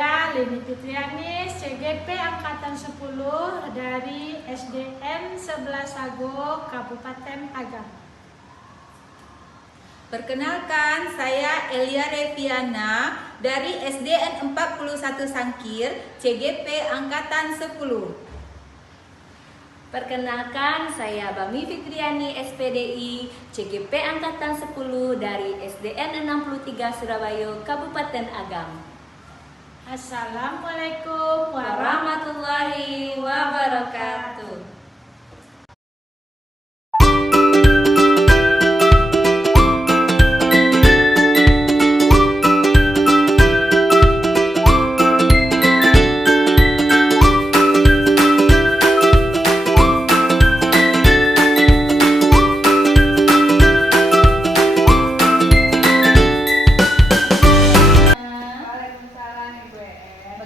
Saya Lini Fitriani, CGP Angkatan 10 dari SDN 11 Sago, Kabupaten Agam. Perkenalkan, saya Elia Reviana dari SDN 41 Sangkir, CGP Angkatan 10. Perkenalkan, saya Bami Fitriani, SPDI, CGP Angkatan 10 dari SDN 63 Surabaya, Kabupaten Agam. Assalamualaikum Warahmatullahi wabarakatuh.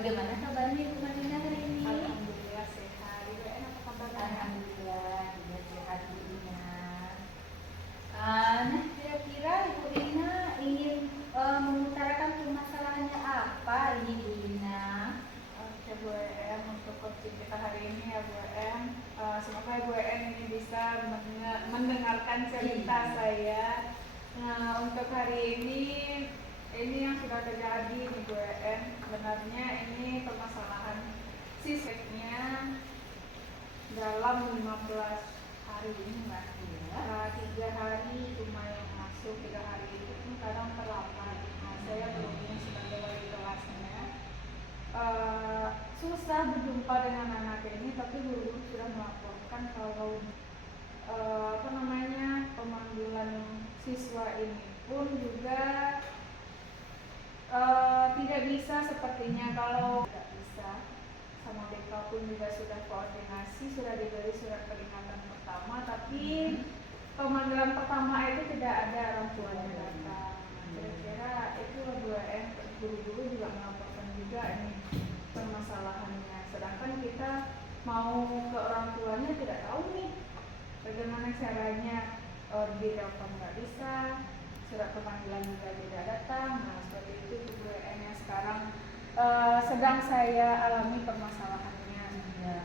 Bagaimana kabarnya Ibu Marina hari ini? Alhamdulillah sehat. Ibu apa kabarnya? Alhamdulillah juga sehat Bu Rina. Nah, kira-kira Ibu Rina ingin mengutarakan permasalahannya apa ini Bu Rina? Oke Bu EM, untuk topik kita hari ini ya Bu EM, semoga Bu EM ini bisa mendengarkan cerita saya. Nah, untuk hari ini yang sudah terjadi nih Bu EM, sebenarnya ini permasalahan siswanya dalam 15 hari ini Mbak. 3 hari cuma yang masuk, 3 hari itu pun kadang terlambat. Nah, saya berhubung sebagai wali kelasnya, susah berjumpa dengan anak ini, tapi guru sudah melaporkan kalau pemanggilan siswa ini pun juga tidak bisa sepertinya. Kalau tidak bisa, sama BK pun juga sudah koordinasi, sudah diberi surat peringatan pertama, tapi pemanggilan pertama itu tidak ada orang tuanya datang. Kira-kira itu guru-guru juga melaporkan juga ini permasalahannya, sedangkan kita mau ke orang tuanya tidak tahu nih bagaimana caranya. Di telepon nggak bisa, surat pemanggilan juga tidak datang. Nah, seperti itu Bu yang sekarang sedang saya alami permasalahannya. Ya,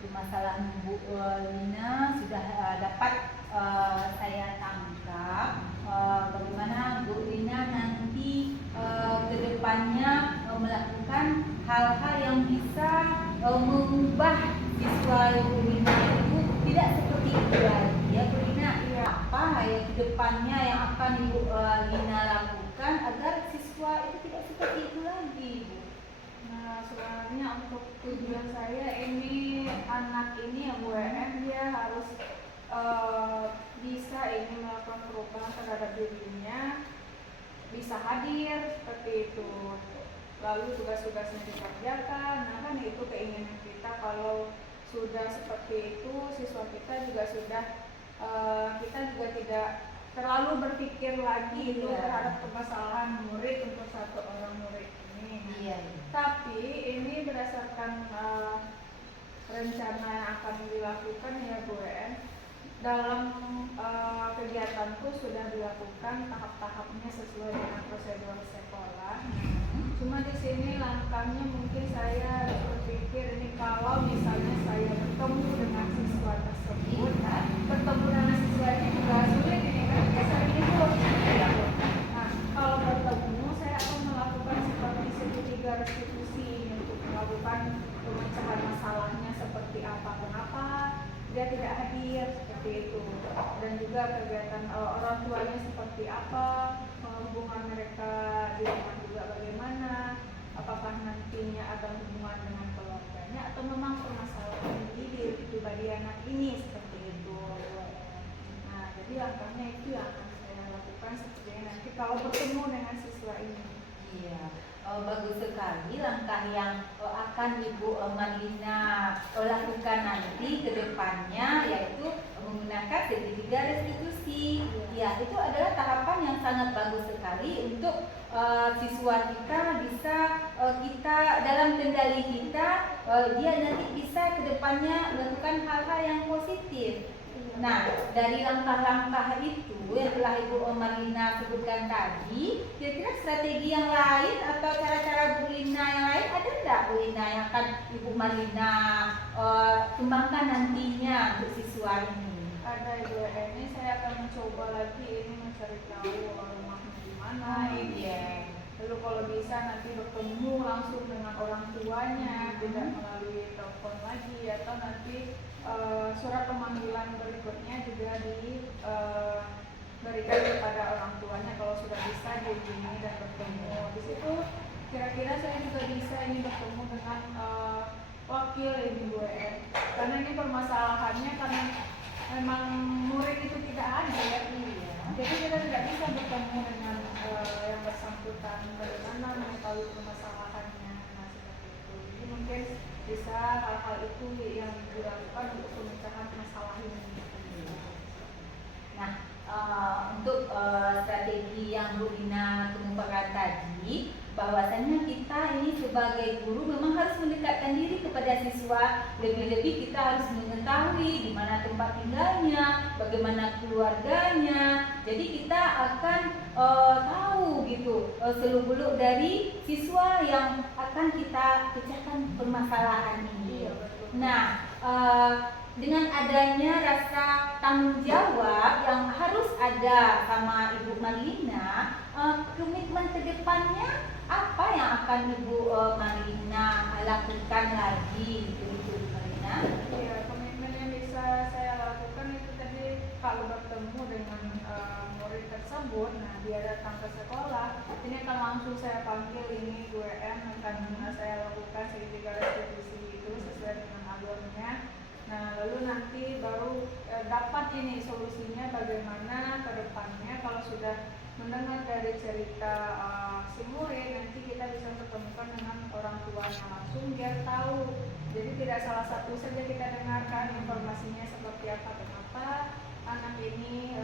permasalahan Bu Rina sudah dapat saya tangkap. Bagaimana Bu Rina nanti ke depannya melakukan hal-hal yang bisa mengubah siswa Bu Rina itu tidak seperti itu lagi. Ya Bu Rina, apa ya ke depannya yang akan Ibu Rina lakukan agar siswa itu tidak seperti itu lagi, Bu? Nah, sebenarnya untuk tujuan saya ini, anak ini ya Bu dia harus bisa ini melakukan perubahan terhadap dirinya, bisa hadir seperti itu, lalu tugas-tugasnya dikerjakan. Nah, kan itu keinginan kita. Kalau sudah seperti itu, siswa kita juga sudah kita juga tidak terlalu berpikir lagi itu terhadap permasalahan murid untuk satu orang murid ini. Tapi ini berdasarkan rencana yang akan dilakukan ya Bu dalam kegiatanku sudah dilakukan tahap-tahapnya sesuai dengan prosedur sekolah. Cuma di sini langkahnya mungkin saya berpikir ini, kalau misalnya saya bertemu dengan siswa tersebut, bertemu dengan siswa ini juga sulit ini kan, biasanya itu. Nah, kalau bertemu saya akan melakukan seperti segitiga restitusi untuk melakukan pemecahan masalahnya seperti apa, kenapa dia tidak hadir, seperti itu, dan juga kegiatan orang tuanya seperti apa, hubungan mereka di rumah juga bagaimana, apakah nantinya ada hubungan dengan keluarganya atau memang permasalahan di diri pribadi anak ini, seperti itu. Nah, jadi langkahnya itu yang akan saya lakukan sepertinya nanti kalau bertemu dengan siswa ini. Iya, bagus sekali langkah yang akan Ibu Marlina lakukan nanti ke depannya, yaitu menggunakan segitiga restitusi. Ya, itu adalah tahapan yang sangat bagus sekali untuk siswa kita bisa kita dalam kendali kita, dia nanti bisa ke depannya melakukan hal-hal yang positif. Nah, dari langkah-langkah itu yang telah Ibu Marlina sebutkan tadi, kira-kira strategi yang lain atau cara-cara Bu Lina yang lain ada enggak Bu Lina yang akan Ibu Marlina kembangkan nantinya untuk siswa ini? Ada Ibu, ini saya akan mencoba lagi ini mencari tahu rumahnya di mana ini. Lalu kalau bisa nanti bertemu langsung dengan orang tuanya, tidak melalui telepon lagi, atau nanti surat pemanggilan berikutnya juga diberikan kepada orang tuanya kalau sudah bisa dihubungi dan bertemu. Di situ kira-kira saya juga bisa ini bertemu dengan wakil ini Bu En. Karena ini permasalahannya karena memang murid itu tidak ada ya. Jadi kita tidak bisa bertemu dengan yang bersangkutan bagaimana mengetahui permasalahannya, nah seperti itu. Jadi mungkin bisa hal-hal itu yang dilakukan untuk pemecahan masalah ini. Nah, untuk strategi yang Bu Lina kemukakan tadi, bahwasannya kita ini sebagai guru memang harus mendekatkan diri kepada siswa, lebih-lebih kita harus mengetahui di mana tempat tinggalnya, bagaimana keluarganya. Jadi kita akan tahu gitu seluk-beluk dari siswa yang akan kita pecahkan permasalahan ini. Nah, dengan adanya rasa tanggung jawab yang harus ada sama Ibu Marlina, komitmen ke depannya apa yang akan Ibu Marlina lakukan lagi Ibu Marlina? Iya, komitmen yang bisa saya lakukan itu tadi kalau bertemu dengan murid tersebut, nah dia datang ke sekolah, ini akan langsung saya panggil ini WM, akan saya lakukan segitiga restitusi itu sesuai dengan alurnya. Nah, lalu nanti baru dapat ini solusinya bagaimana ke depannya kalau sudah mendengar dari cerita si murid, nanti kita bisa pertemukan dengan orang tuanya langsung biar tahu. Jadi tidak salah satu saja kita dengarkan informasinya seperti apa, kenapa anak ini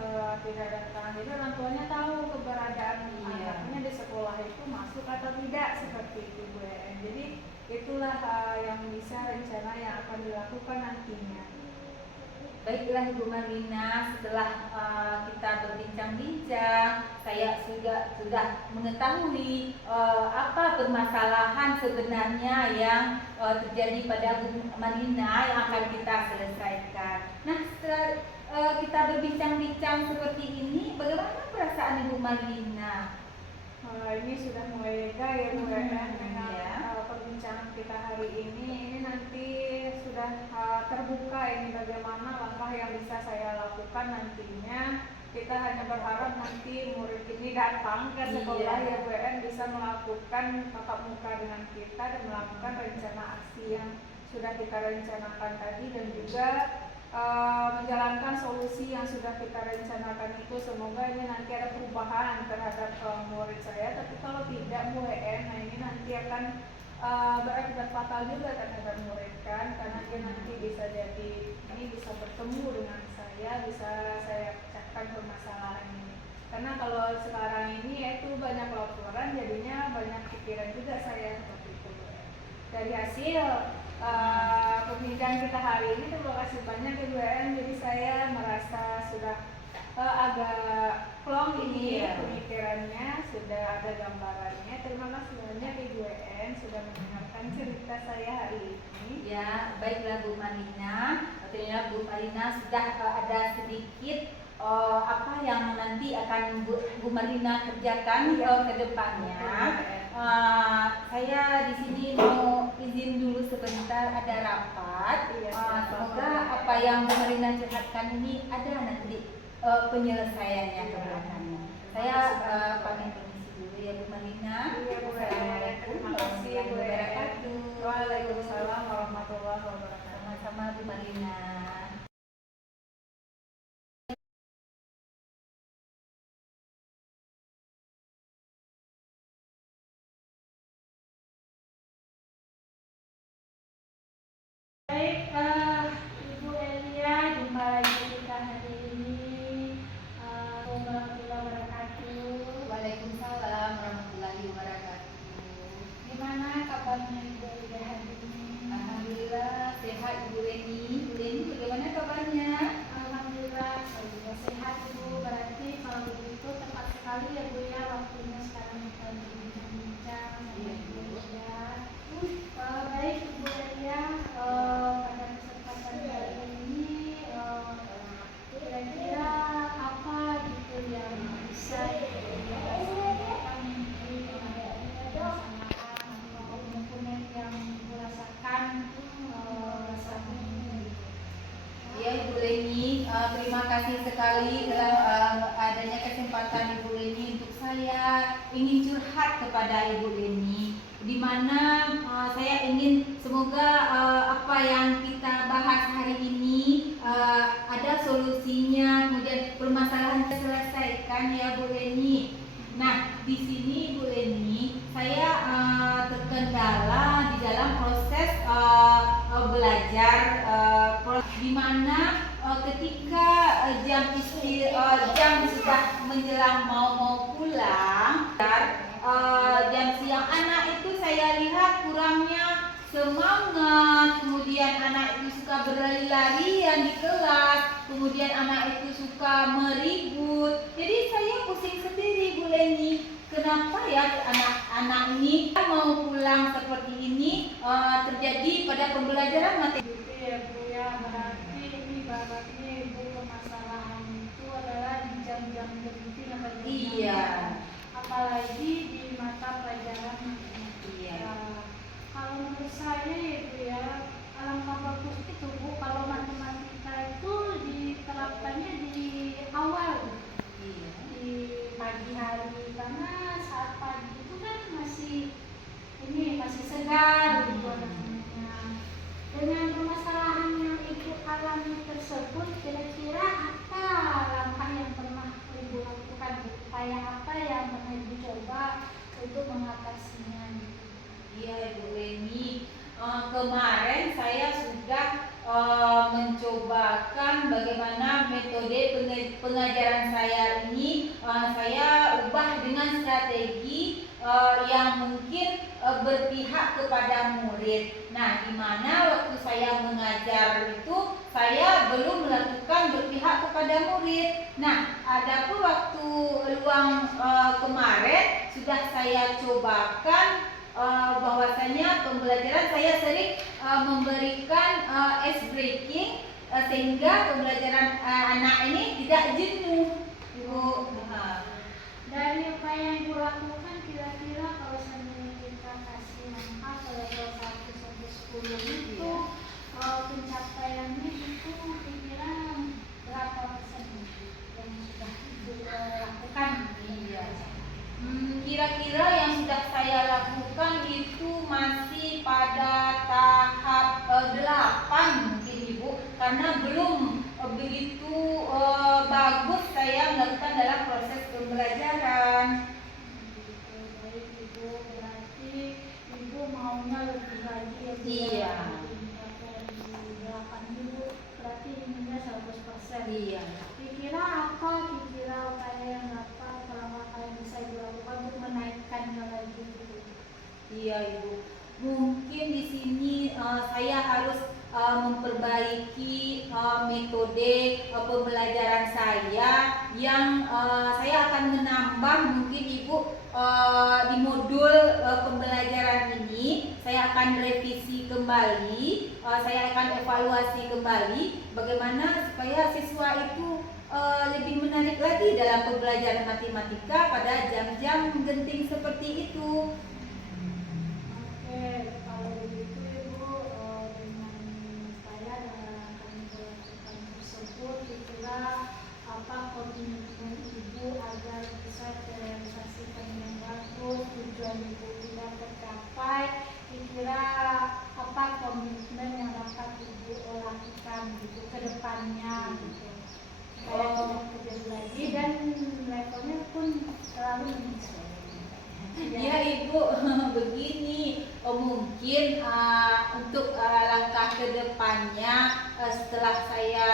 tidak datang. Jadi orang tuanya tahu keberadaan anaknya di sekolah itu masuk atau tidak, seperti itu Bu En. Jadi itulah yang bisa rencana yang akan dilakukan nantinya. Baiklah Ibu Marlina, setelah kita berbincang-bincang, saya sudah mengetahui apa permasalahan sebenarnya yang terjadi pada Bu Marlina yang akan kita selesaikan. Nah, setelah kita berbincang-bincang seperti ini, bagaimana perasaan Ibu Marlina? Ini sudah mulai lega ya Bu En, dengan perbincangan kita hari ini nanti sudah terbuka ini bagaimana langkah yang bisa saya lakukan nantinya. Kita hanya berharap nanti murid ini datang ke sekolah ya Bu En, bisa melakukan tatap muka dengan kita dan melakukan rencana aksi yang sudah kita rencanakan tadi, dan juga menjalankan solusi yang sudah kita rencanakan itu. Semoga ini nanti ada perubahan terhadap murid saya, tapi kalau tidak Bu En, nah ini nanti akan berakibat fatal juga terhadap murid kan, karena dia nanti bisa jadi ini bisa bertemu dengan saya, bisa saya pecahkan permasalahan ini. Karena kalau sekarang ini yaitu banyak laporan, jadinya banyak pikiran juga saya seperti itu Bu En. Dari hasil perbincangan kita hari ini, terima kasih banyak Ibu En. Jadi saya merasa sudah agak plong ini pemikirannya, sudah ada gambarannya. Terima kasih banyak Ibu En sudah mendengarkan cerita saya hari ini. Ya, baiklah Bu Marlina. Artinya Bu Marlina sudah ada sedikit apa yang nanti akan Bu Marlina kerjakan ke depannya. Saya di sini mau izin dulu sebentar, ada rapat. Semoga apa yang Bu Marlina curhatkan ini ada nanti penyelesaiannya ke belakangnya. Saya pamit permisi dulu ya Bu Marlina. Assalamualaikum warahmatullahi wabarakatuh. Waalaikumsalam warahmatullahi wabarakatuh. Sama-sama Bu Marlina. Baik, Ibu Elia, jumpa lagi kita hari ini. Warahmatullahi wabarakatuh. Waalaikumsalam warahmatullahi wabarakatuh. Gimana kabarnya Ibu Elia hari ini? Alhamdulillah sehat Ibu Leni. Bu Leni bagaimana kabarnya? Alhamdulillah sekali ya Bu ya waktunya sekarang kita berbincang-bincang sama Ibu ya. Baik Ibu ya, pada kesempatan kali ini kira-kira apa gitu yang bisa disampaikan mungkin ada permasalahan atau komponen yang dirasakan saat ini. Ya Ibu Leni, terima kasih sekali dalam adanya kesempatan Ibu Leni untuk saya ingin curhat kepada Ibu Leni, di mana saya ingin semoga apa yang kita bahas hari ini ada solusinya, kemudian permasalahan terselesaikan ya Bu Leni. Nah, di sini Bu Leni, saya terkendala di dalam proses belajar, di mana ketika jam sudah menjelang mau pulang, jam siang anak itu saya lihat kurangnya semangat, kemudian anak itu suka berlari-larian di kelas, kemudian anak itu suka meribut. Jadi saya pusing sendiri Bu Leni, kenapa ya anak-anak ini mau pulang seperti ini terjadi pada pembelajaran matematika. Gitu ya Bu ya, berarti ini baratnya Ibu permasalahan itu adalah di jam-jam genting atau jam Iya. apalagi di mata pelajaran matematika. Iya. Kalau menurut saya ya Bu ya, alangkah bagus itu Bu kalau matematika itu diterapkannya di awal Iya. di pagi hari, karena saat pagi itu kan masih segar gitu anak-anaknya. Dengan permasalahan yang Ibu alami tersebut, kira-kira apa langkah yang pernah Ibu lakukan, upaya apa yang pernah Ibu coba untuk mengatasinya? Iya Ibu Leni, kemarin saya sudah mencobakan bagaimana metode pengajaran saya ini saya ubah dengan strategi yang mungkin berpihak kepada murid. Nah, di mana waktu saya mengajar itu saya belum melakukan berpihak kepada murid. Nah, adapun waktu luang kemarin sudah saya cobakan, bahwasanya pembelajaran saya sering memberikan ice breaking sehingga pembelajaran anak ini tidak jenuh, Ibu. Dari apa yang Ibu lakukan, kira-kira kalau seandainya kita kasih angka ke level 1 sampai 10 itu pencapaiannya itu kira-kira berapa persen yang sudah Ibu lakukan? Iya. Kira-kira yang sudah saya lakukan itu masih pada tahap 8 mungkin Ibu, karena belum begitu bagus saya melakukan dalam proses pembelajaran. Baik Ibu, berarti Ibu maunya lebih lagi ya Bu? Iya. Dari 8 dulu, berarti ininya 100%. Iya. Kira-kira apa upaya yang dapat langkah yang bisa dilakukan untuk menaikkannya lagi gitu? Iya Ibu. Mungkin di sini saya harus memperbaiki metode pembelajaran saya yang saya akan menambah mungkin Ibu di modul pembelajaran ini saya akan revisi kembali, saya akan evaluasi kembali bagaimana supaya siswa itu lebih menarik lagi dalam pembelajaran matematika pada jam-jam genting seperti itu. Oke, kalau begitu Ibu, dengan saya dan pembahasan tersebut, kira apa komitmen Ibu agar bisa terrealisasikan dengan bagus, tujuan Ibu tidak tercapai, kira apa komitmen yang dapat Ibu lakukan gitu ke depannya gitu. Supaya tidak terjadi lagi dan levelnya pun selalu meningkat. Ya Ibu, begini, mungkin untuk langkah ke depannya setelah saya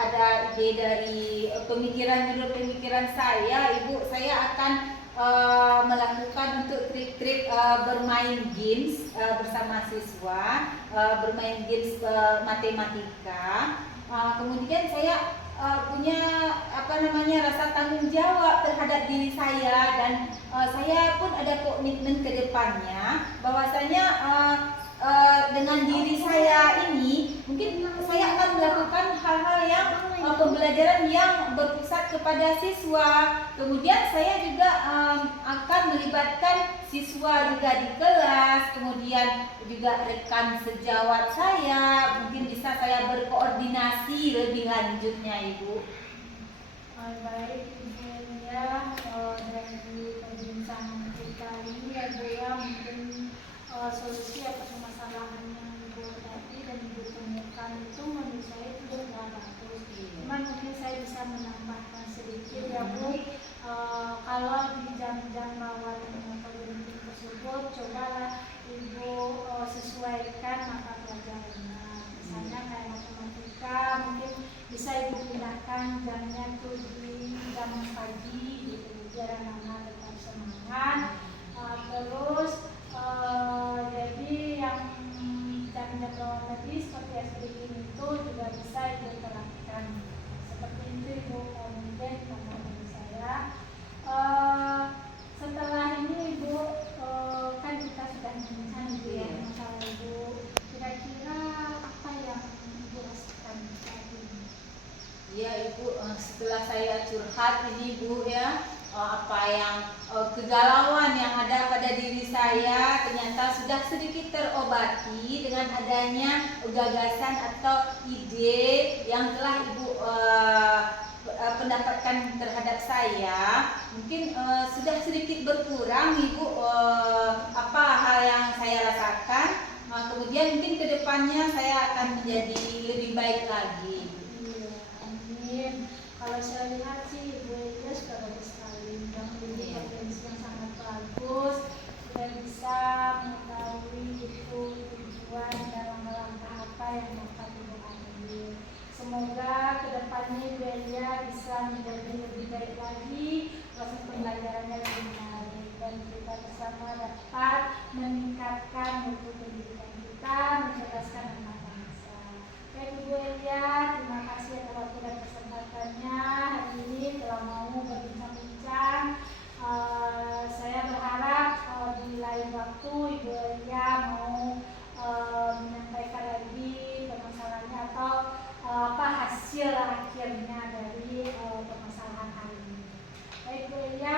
ada ide dari pemikiran saya, Ibu, saya akan melakukan untuk trik-trik bermain games bersama siswa, bermain games matematika. Kemudian saya punya rasa tanggung jawab terhadap diri saya, dan saya pun ada komitmen ke depannya bahwasanya dengan diri saya ini mungkin saya akan melakukan hal-hal yang pembelajaran yang berpusat kepada siswa. Kemudian saya juga akan melibatkan siswa juga di kelas, kemudian juga rekan sejawat saya, mungkin bisa saya berkoordinasi lebih lanjutnya, Ibu. Baik, Ibu Elia, dari perbincangan kita ini ya Bu ya, mungkin solusi atas permasalahan yang Ibu hadapi dan Ibu temukan itu menurut saya itu sudah bagus. Cuman mungkin saya bisa menambahkan sedikit ya Bu. Kalau di jam-jam awal pemberhentian tersebut, cobalah Ibu sesuaikan mata pelajarannya. Misalnya kayak matematika, mungkin bisa Ibu pindahkan jamnya tuh di jam pagi gitu, biar anak-anak tetap semangat. Terus jadi yang jam-jam bawah tadi seperti SPG itu juga bisa Ibu terapkan. Seperti itu Ibu, mungkin tambahan saya. Setelah ini Ibu, kan kita sudah mengingat Ibu ya masalah Ibu. Kira-kira apa yang Ibu rasakan saat ini? Iya Ibu, setelah saya curhat ini Ibu ya, apa yang kegalauan yang ada pada diri saya ternyata sudah sedikit terobati dengan adanya gagasan atau ide yang telah Ibu pendapatkan terhadap saya. Mungkin sudah sedikit berkurang Ibu apa hal yang saya rasakan. Kemudian mungkin kedepannya saya akan menjadi lebih baik lagi. Iya, amin. Kalau saya lihat sih Ibu Elia sudah bagus sekali, sudah memiliki potensi yang sangat bagus, sudah bisa mengetahui itu tujuan dan langkah-langkah apa yang dapat Ibu ambil. Semoga kedepannya Ibu Elia bisa menjadi lebih baik lagi, proses pembelajarannya lebih menarik, dan kita bersama dapat meningkatkan mutu pendidikan kita, mencerdaskan anak bangsa. Baik Ibu Elia, terima kasih atas waktu dan kesempatannya hari ini telah mau berbincang-bincang. Saya berharap di lain waktu Ibu Elia mau menyampaikan lagi permasalahannya atau apa hasil akhirnya dari permasalahan hari ini. Baik Bu Elia,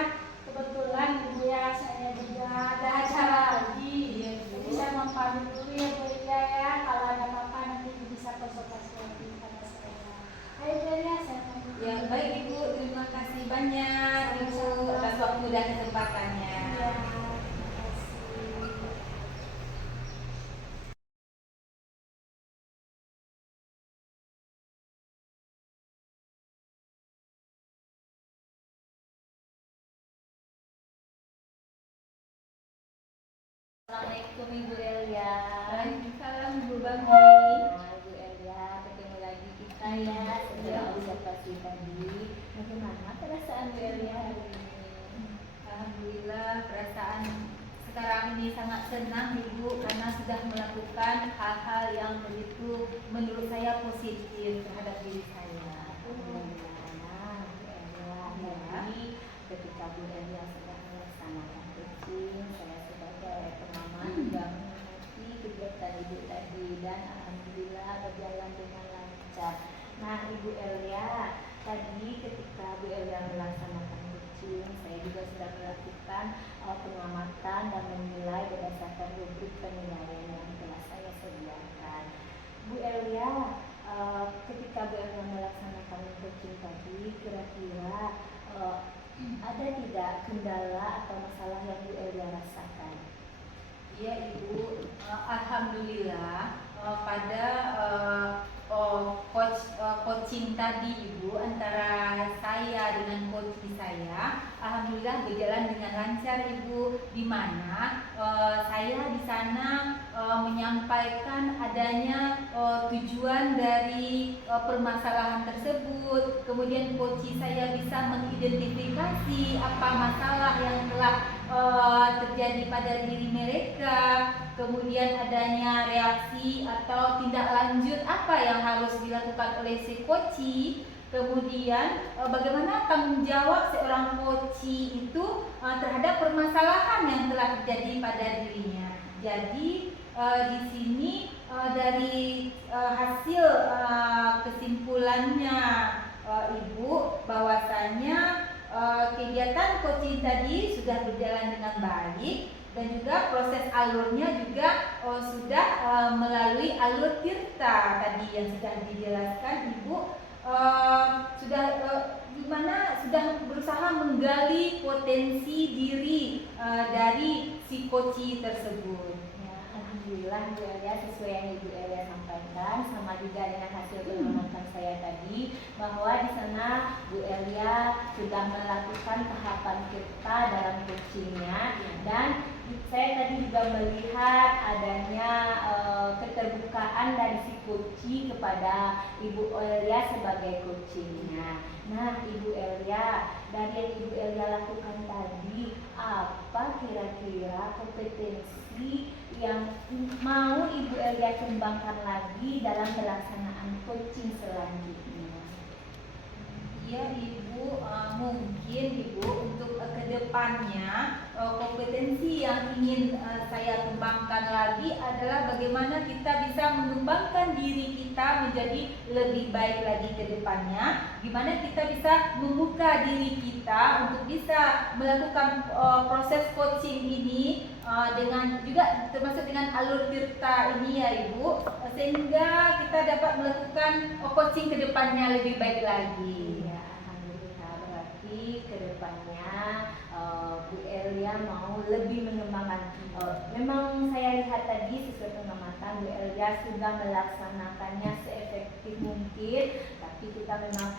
kebetulan Ibu ya saya juga ada acara lagi. Jadi saya mau pamit dulu ya Bu Elia ya. Kalau ada apa-apa nanti Ibu bisa konsultasi lagi pada saya. Ayo Bu Elia, saya pamit dulu. Ya baik Ibu, terima kasih banyak Ibu atas waktu dan kesempatannya. Ya, terima kasih. Assalamualaikum Ibu Elia. Waalaikumsalam Ibu Bami. Nah, Ibu Elia, ketemu lagi kita ya setelah observasi tadi. Bagaimana perasaan Bu Elia hari ini? Alhamdulillah, perasaan sekarang ini sangat senang Ibu karena sudah melakukan hal-hal yang begitu menurut saya positif terhadap diri saya. Alhamdulillah, Bu Elia. Jadi ketika Bu Elia sedang melaksanakan coaching, saya sebagai pengamat juga mengikuti kegiatan Ibu tadi dan alhamdulillah berjalan dengan lancar. Nah, Ibu Elia, tadi ketika Bu Elia melaksanakan coaching, saya juga sudah melakukan pengamatan dan menilai berdasarkan rubrik penilaian yang telah saya sediakan. Bu Elia, ketika Bu Elia melaksanakan coaching tadi, kira-kira ada tidak kendala atau masalah yang Bu Elia rasakan? Iya Ibu, alhamdulillah pada coaching tadi Ibu antara saya dengan coach saya, alhamdulillah berjalan dengan lancar Ibu, di mana saya di sana menyampaikan adanya tujuan dari permasalahan tersebut. Kemudian coach saya bisa mengidentifikasi apa masalah yang telah terjadi pada diri mereka, kemudian adanya reaksi atau tindak lanjut apa yang harus dilakukan oleh si coach. Kemudian bagaimana tanggung jawab seorang coachee itu terhadap permasalahan yang telah terjadi pada dirinya. Jadi di sini dari hasil kesimpulannya Ibu bahwasanya kegiatan coaching tadi sudah berjalan dengan baik dan juga proses alurnya juga sudah melalui alur tirta tadi yang sudah dijelaskan Ibu, sudah gimana sudah berusaha menggali potensi diri dari si coachee tersebut. Alhamdulillah Bu Elia, sesuai yang Ibu Elia sampaikan sama juga dengan hasil pengamatan saya tadi, bahwa di sana Bu Elia sudah melakukan tahapan kita dalam coachingnya, dan saya tadi juga melihat adanya keterbukaan dari si coachee kepada Ibu Elia sebagai coachingnya. Nah Ibu Elia, dari yang Ibu Elia lakukan tadi, apa kira-kira kompetensi yang mau Ibu Elia kembangkan lagi dalam pelaksanaan coaching selanjutnya? Ya Ibu, mungkin Ibu untuk kedepannya kompetensi yang ingin saya kembangkan lagi adalah bagaimana kita bisa mengembangkan diri kita menjadi lebih baik lagi ke depannya. Gimana kita bisa membuka diri kita untuk bisa melakukan proses coaching ini dengan juga termasuk dengan alur tirta ini ya Ibu, sehingga kita dapat melakukan coaching ke depannya lebih baik lagi. Ya, alhamdulillah, berarti kedepannya Bu Elia mau lebih mengembangkan. Memang saya lihat tadi sesuai pengamatan Bu Elia sudah melaksanakannya seefektif mungkin, tapi kita memang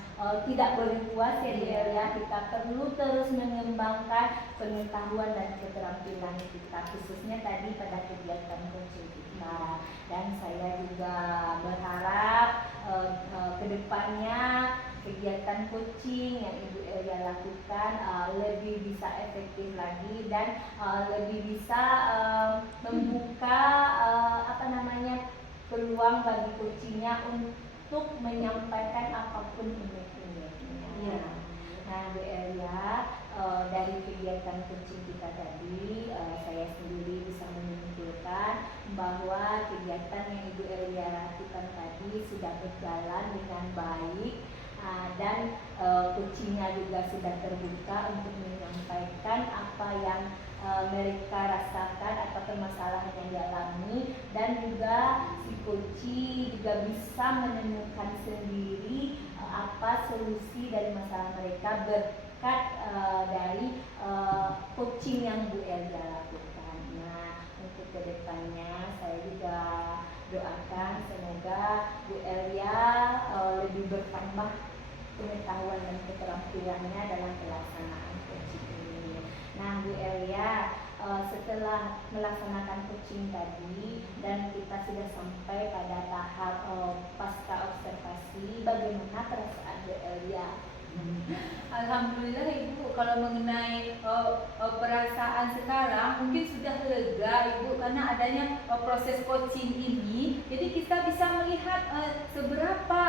tidak boleh puas ya Bu Elia. Kita perlu terus mengembangkan pengetahuan dan keterampilan kita, khususnya tadi pada kegiatan coaching kita. Dan saya juga berharap kedepannya kegiatan coaching yang Ibu Elia lakukan lebih bisa efektif lagi dan lebih bisa membuka peluang bagi coachingnya untuk menyampaikan apapun unek-uneknya. Ya. Nah Bu Elia, dari kegiatan coaching kita tadi, saya sendiri bisa menyimpulkan bahwa kegiatan yang Ibu Elia lakukan tadi sudah berjalan dengan baik. Dan coachingnya juga sudah terbuka untuk menyampaikan apa yang mereka rasakan atau permasalahan yang dialami, dan juga si coachee juga bisa menemukan sendiri apa solusi dari masalah mereka berkat dari coaching yang Bu Elia lakukan. Nah untuk kedepannya saya juga doakan semoga Bu Elia lebih bertambah pengetahuan dan keterampilannya dalam pelaksanaan coaching ini. Nah Bu Elia, setelah melaksanakan coaching tadi dan kita sudah sampai pada tahap pasca observasi, bagaimana perasaan Bu Elia? Alhamdulillah Ibu, kalau mengenai perasaan sekarang mungkin sudah lega Ibu, karena adanya proses coaching ini. Jadi kita bisa melihat seberapa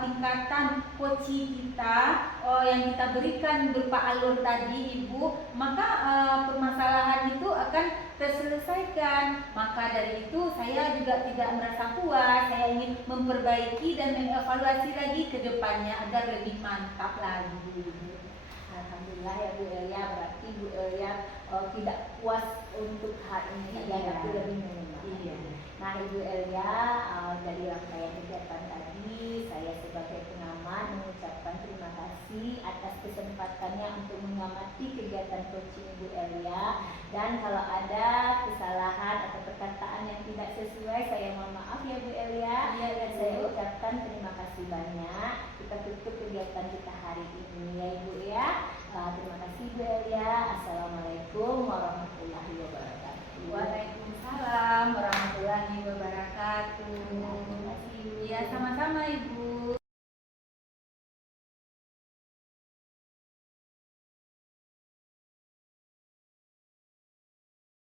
tingkatan coaching kita yang kita berikan berupa alur tadi Ibu, maka permasalahan itu akan terselesaikan. Maka dari itu saya juga tidak merasa puas, saya ingin memperbaiki dan mengevaluasi lagi ke depannya agar lebih mantap lagi. Alhamdulillah ya Bu Elia, berarti Bu Elia tidak puas untuk hal ini saja, tapi lebih mengembangkan. Iya. Nah Ibu Elia, dari rangkaian kegiatan tadi, saya sebagai pengamat mengucapkan terima kasih atas kesempatannya untuk mengamati kegiatan coaching Ibu Elia. Dan kalau ada kesalahan atau perkataan yang tidak sesuai, saya mohon maaf ya Bu Elia. Iya, Dan saya ucapkan terima kasih banyak. Kita tutup kegiatan kita hari ini.